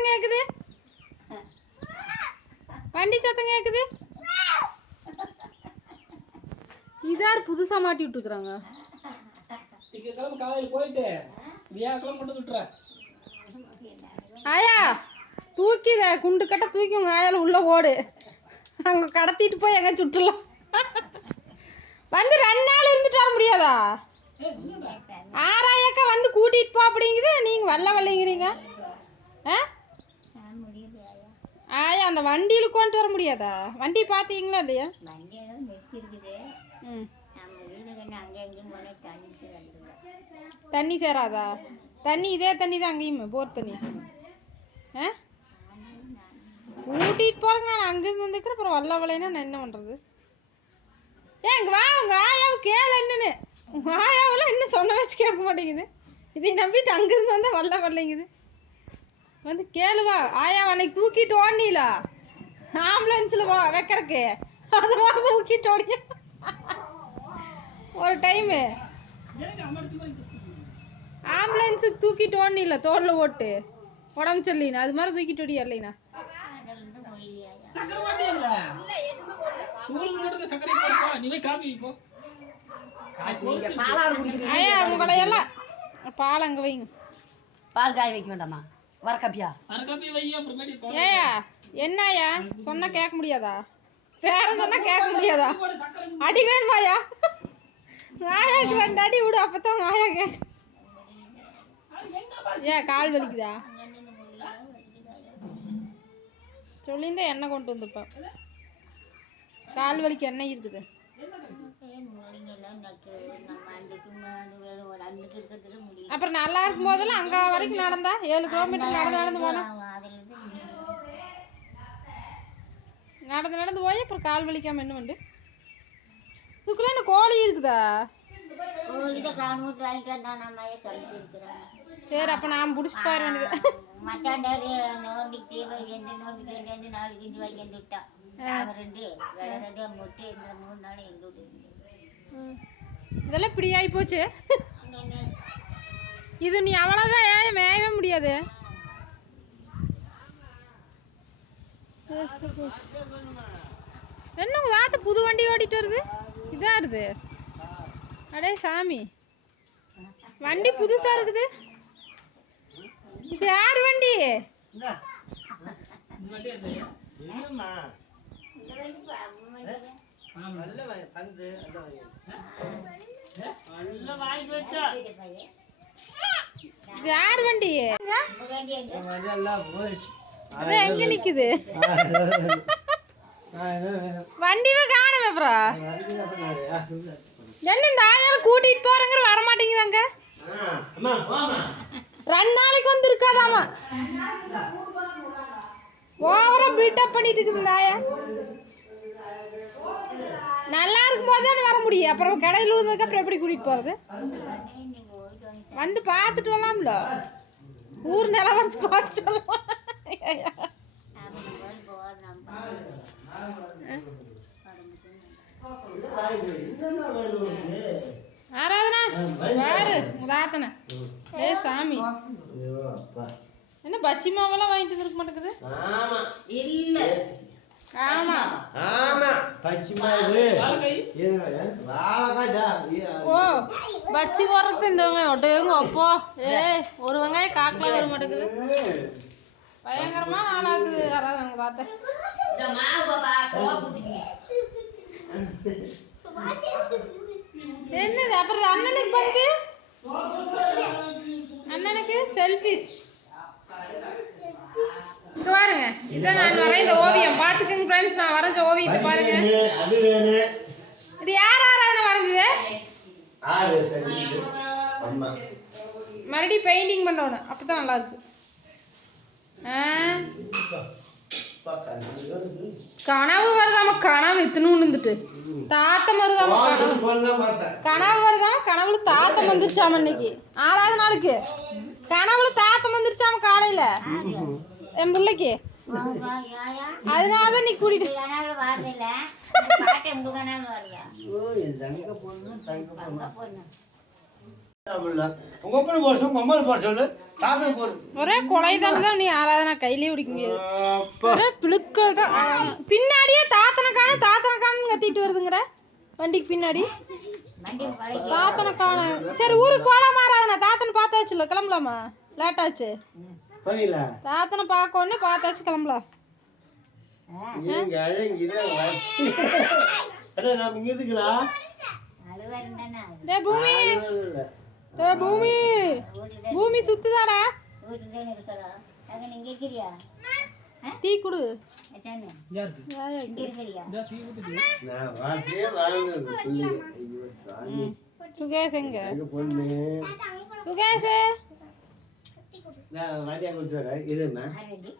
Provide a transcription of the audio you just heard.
சத்தம் கேக்குது? வண்டி சத்தம் கேக்குது? இதார் புதுசா மாட்டி விட்டுக்கிறாங்க திங்கக்கிழமை காலையில் போயிட்டு. வியாக்கிழமை கொண்டு வந்து விட்டுறேன் ஆயா தூக்கி குண்டு கட்ட தூக்கி உங்க ஆயால உள்ள ஓடு. அங்க கடத்திட்டு போய் எங்க சுற்றலாம் வந்து ரெண்டு நாள் இருந்துட்டு வர முடியாதா? ஆறாயக்கா வந்து கூட்டிட்டு போ அப்படிங்குது. நீங்க வரல வரலைங்கிறீங்க ஆ ஆயா அந்த வண்டியில் கொண்டு வர முடியாதா? வண்டி பார்த்தீங்களா இல்லையா? தண்ணி சேராதா? தண்ணி இதே தண்ணி தான் அங்கேயுமே போர் தண்ணி. ஆ? கூட்டிகிட்டு போகிறேங்க நான் அங்கேருந்து வந்துக்கிறேன் அப்புறம் வல்ல வலைன்னா நான் என்ன பண்ணுறது ஏன் இங்கே வா உங்கள் ஆயாவை கேளு என்னன்னு. உங்கள் ஆயாவெல்லாம் இன்னும் சொன்ன வச்சு கேட்க மாட்டேங்குது. இதை நம்பிட்டு அங்கேருந்து வந்தால் வல்ல வரலைங்குது. வந்து கேளு வா. ஆயா அன்னைக்கு தூக்கிட்டு ஓடனீல? ஆம்புலன்ஸில் வா வைக்கிறக்கு. அது மாதிரி தூக்கிட்டு ஓடி ஒரு டைமு ஆம்புலன்ஸு தூக்கிட்டு ஓடனில்ல தோளில் ஓட்டு உடம்பு சரியில்லைண்ணா அது மாதிரி தூக்கிட்டு ஓடி இல்லைண்ணா பால் அங்கே வைங்க. பால் காய வைக்க வேண்டாமா? வர காப்பியா அரை காப்பி வை அப்புறமேட்டு போ ஏயா என்னய்யா? சொன்னா கேட்க முடியாதா? வேற சொன்னா கேட்க முடியாதா? அடி வேணுமாயா ஆயாக்கு ரெண்டு அடி விடு அப்பதான் ஆயா கேட்க ஏன் கால் வலிக்குதா? சொல்லியிருந்தா எண்ணெய் கொண்டு வந்துருப்பேன் கால் வலிக்கு எண்ணெய் இருக்குது? அப்புறம் நல்லா இருக்கும் போதெல்லாம் அங்கே வரைக்கும் நடந்தா ஏழு கிலோமீட்டர் நடந்து நடந்து போனா. நடந்து நடந்து போய் அப்புறம் கால் வலிக்காம என்ன உண்டு இதுக்குள்ள என்ன கோழி இருக்குதா? சரி அப்போ நான் புடிச்சு பாரு வேண்டியது. மச்சாண்டாரு நோண்டிட்டு ரெண்டு நோண்டிட்டு ரெண்டு நாலு கிஞ்சி வாங்கி வந்து விட்டான் ரெண்டு வேற ரெண்டு முட்டை இந்த மூணு நாள் எங்க வீட்டு இதெல்லாம் இப்படி ஆகி போச்சு. இது நீ அவ்வளோதான் ஏன் மேயவே முடியாது. என்ன உங்க தாத்தா புது வண்டி ஓட்டிட்டு வருது? இதா இருது அடே சாமி. வண்டி புதுசா இருக்குது. இது யார் வண்டி? யார் வண்டி? அது எங்க நிக்குது? வண்டிவே காணுமே அப்புறம் என்ன இந்த ஆயால கூட்டிட்டு போறங்கிற வர மாட்டேங்குதாங்க? ரெண்டு நாளைக்கு வந்து இருக்காதாமா ஓவரா பில்டப் பண்ணிட்டு இருக்குது இந்த ஆயா. நல்லா இருக்கும் போது தானே வர முடியும். அப்புறம் கடையில் விழுந்ததுக்கு அப்புறம் எப்படி கூட்டிட்டு போறது? வந்து பார்த்துட்டு வரலாம்ல. ஊர் நிலவரத்து பார்த்துட்டு வரலாம். ஆராதனா? பாரு உதாத்தனை ஏ சாமி. என்ன பச்சி மாவெல்லாம் வாங்கிட்டு இருக்க மாட்டேங்குது? ஓ பச்சி போடுறது இந்த வெங்காயம் ஒட்டேங்க அப்போ ஏ ஒரு வெங்காயம் காக்கில் வர மாட்டேங்குது. பயங்கரமா நாளாக்குது. யாராவது நாங்கள் பார்த்தேன். என்னது? அப்புறம் அண்ணனுக்கு வந்து அண்ணனுக்கு செல்ஃபிஷ் இங்க பாருங்க. இதான் நான் வரைந்த ஓவியம். பார்த்துக்கங்க ஃப்ரெண்ட்ஸ் நான் வரைஞ்ச ஓவியத்தை பாருங்க. அது வேணும் இது யார் யாராவது வரைஞ்சது? ஆறு சரி அம்மா. மறுபடியும் பெயிண்டிங் பண்ணணும் அப்போ தான் நல்லா இருக்கு. கனவு வருதாம கனவு இத்தனும் இருந்துட்டு தாத்தம் வருதாம கனவு. கனவு வருதாம கனவுல தாத்தம் வந்துருச்சாம இன்னைக்கு. ஆறாவது நாளுக்கு. கனவுல தாத்தம் வந்துருச்சாம காலையில. என் பிள்ளைக்கு? அதனால தான் நீ கூட்டிட்டு. ஒரே கொலைதான் தான் நீ ஆராதனா கையிலே பிடிக்க முடியாது. ஒரே பிளுக்கள் தான். பின்னாடியே தாத்தனக்கான தாத்தனக்கானு கத்திட்டு வருதுங்கிற? வண்டிக்கு பின்னாடி. தாத்தனக்கான. சரி ஊருக்கு போகலாமா ஆராதனா தாத்தனை பார்த்தாச்சுல்ல கிளம்பலாமா? லேட் ஆச்சு பண்ணிடல. தாத்தனை பார்க்க உடனே பார்த்தாச்சு கிளம்பலாம் ஏங்க, நாம இங்க டே பூமி. டே பூமி. பூமி சுத்துதாடா. டீ குடு. சுகேஷ் எங்க? சுகேஷ். நான் வண்டியா கொடுத்துறேன் இருமா ஆல்ரெடி